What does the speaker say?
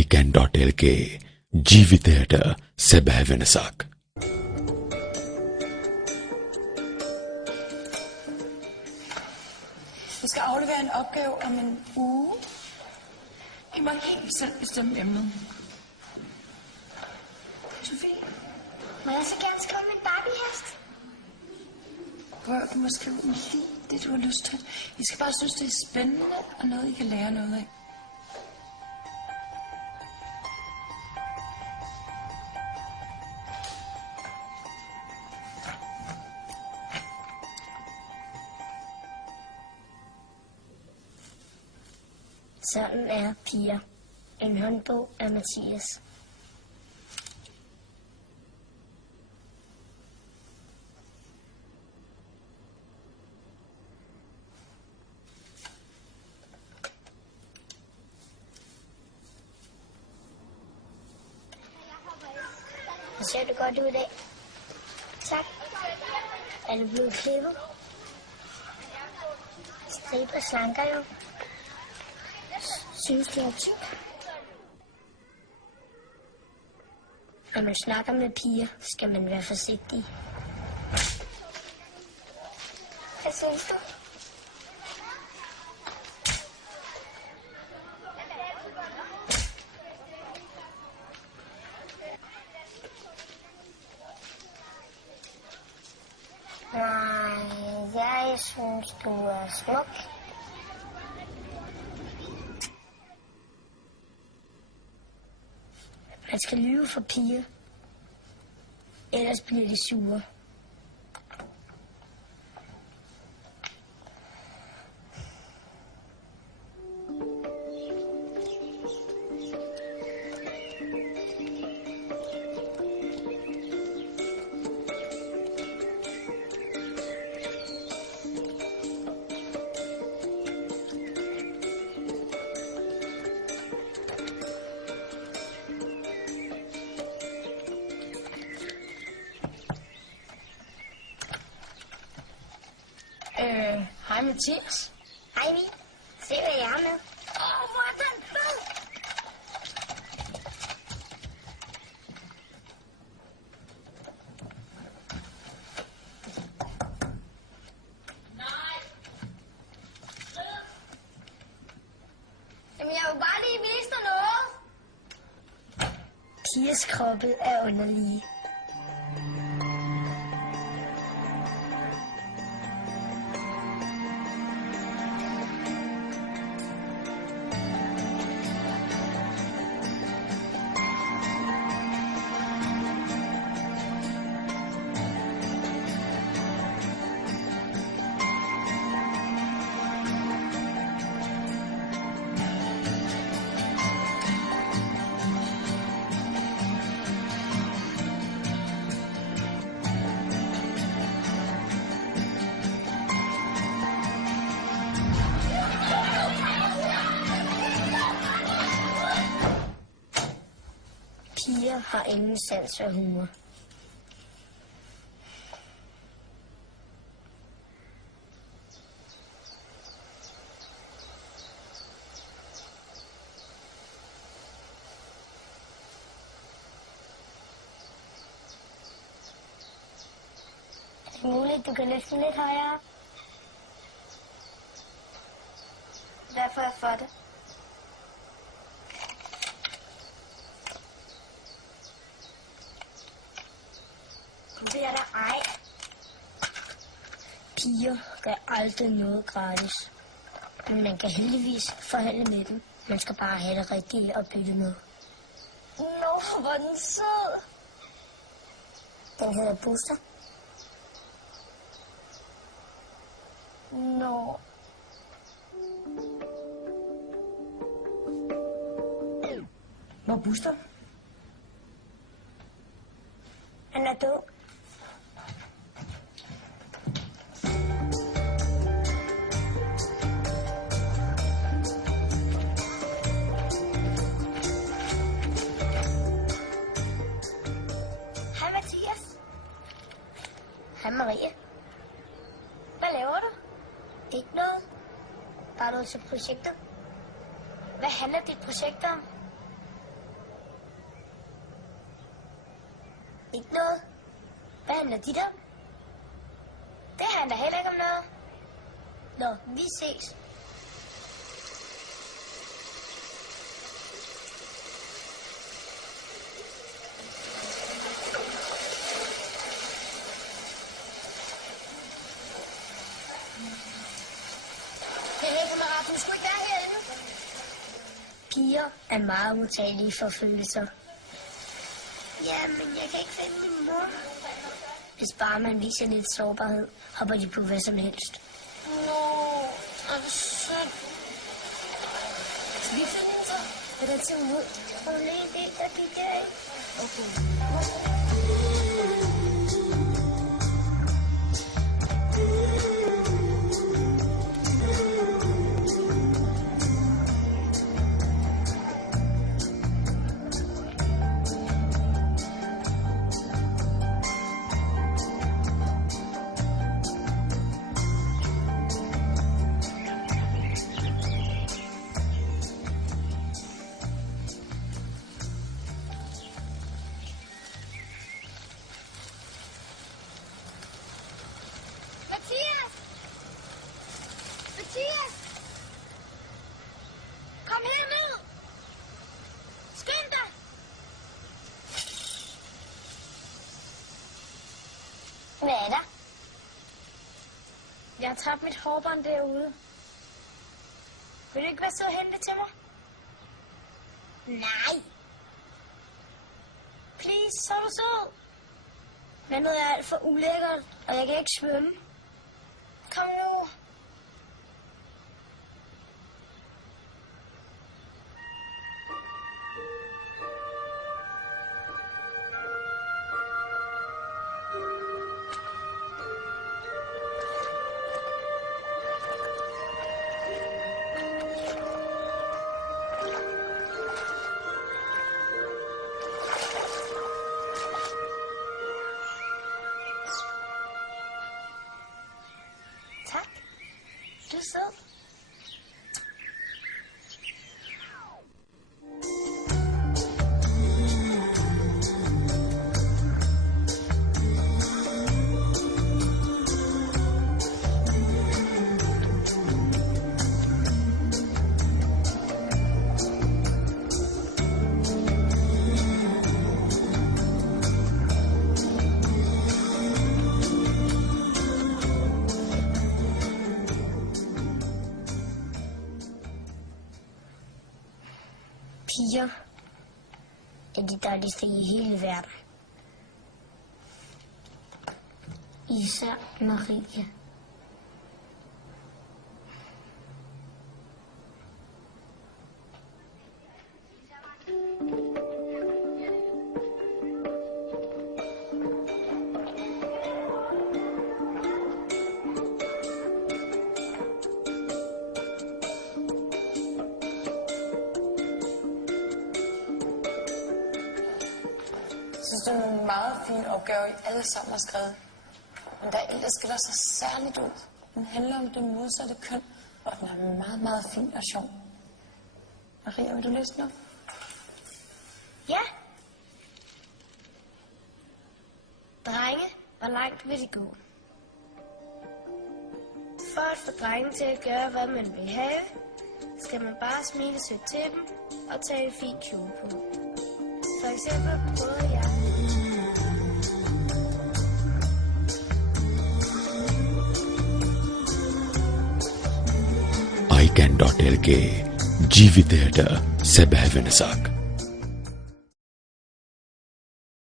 ican.lk ජීවිතයට සැබෑ වෙනසක්. Jeg skal aflevere en opgave om en uge. I må helt selv bestemme emnet. Sofie? Må jeg så gerne skrive min Barbie-hest? Prøv, du må skrive lige det, du har lyst til. I skal bare synes, det er spændende og noget, I kan lære noget af. Sådan er piger. En håndbog af Mathias. Det ser du godt ud i dag. Tak. Er du blevet klippet? Striber slanker jo. Synes du er tyk? Når man snakker med piger, skal man være forsigtig. Hvad synes du? Nej, jeg synes, du er smuk. Man skal lyve for piger, ellers bliver de sure. Hej Mathias. Hej Emil. Se hvad jeg har med. Hvor er den fed? Nej. Jamen jeg vil bare lige vise dig noget. Pigers kroppe er underlige. Piger har ingen sans for humor. Er det muligt, du kan løfte lidt højere? Derfor er jeg for det. Det er der ej. Piger gør aldrig noget gratis. Men man kan heldigvis forhandle med dem. Man skal bare have det rigtige at bytte med. Nå, hvor er den sød. Den hedder Buster. Nå. Hvor er Buster? Han er død. Hej Mathias. Hej Marie. Hvad laver du? Ikke noget. Bare noget til projektet. Hvad handler dit projekt om? Ikke noget. Hvad handler dit om? Det handler heller ikke om noget. Nå, vi ses. Hey, kammerat, du skulle ikke være herinde. Piger er meget modtagelige for følelser. Ja, men jeg kan ikke finde min mor. Hvis bare man viser lidt sårbarhed, hopper de på hvad som helst. Nå, er det synd. Skal vi finde hende så? Hvordan ser hun ud? Hun er lige vildt af de der, ikke? Okay. Mathias! Kom herned! Skynd dig! Hvad er der? Jeg har tabt mit hårbånd derude. Vil du ikke være så heldig til mig? Nej. Please, så er du sød. Vandet er alt for ulækkert, og jeg kan ikke svømme. Kom nu. Tak. Du er sød. Piger er de dejligste i hele verden. Især Marie. Jeg synes, det er nogle meget fine opgaver, I alle sammen har skrevet. Men der er en, der skiller sig særligt ud. Den handler om det modsatte køn, og den er meget, meget fin og sjov. Maria, vil du læse den op? Ja. Drenge, hvor langt vil de gå? For at få drenge til at gøre, hvad man vil have, skal man bare smile sødt til dem og tage en fin kjole på. For eksempel prøvede jeg... ICANN.lk ජීවිතයට සැබෑ වෙනසක්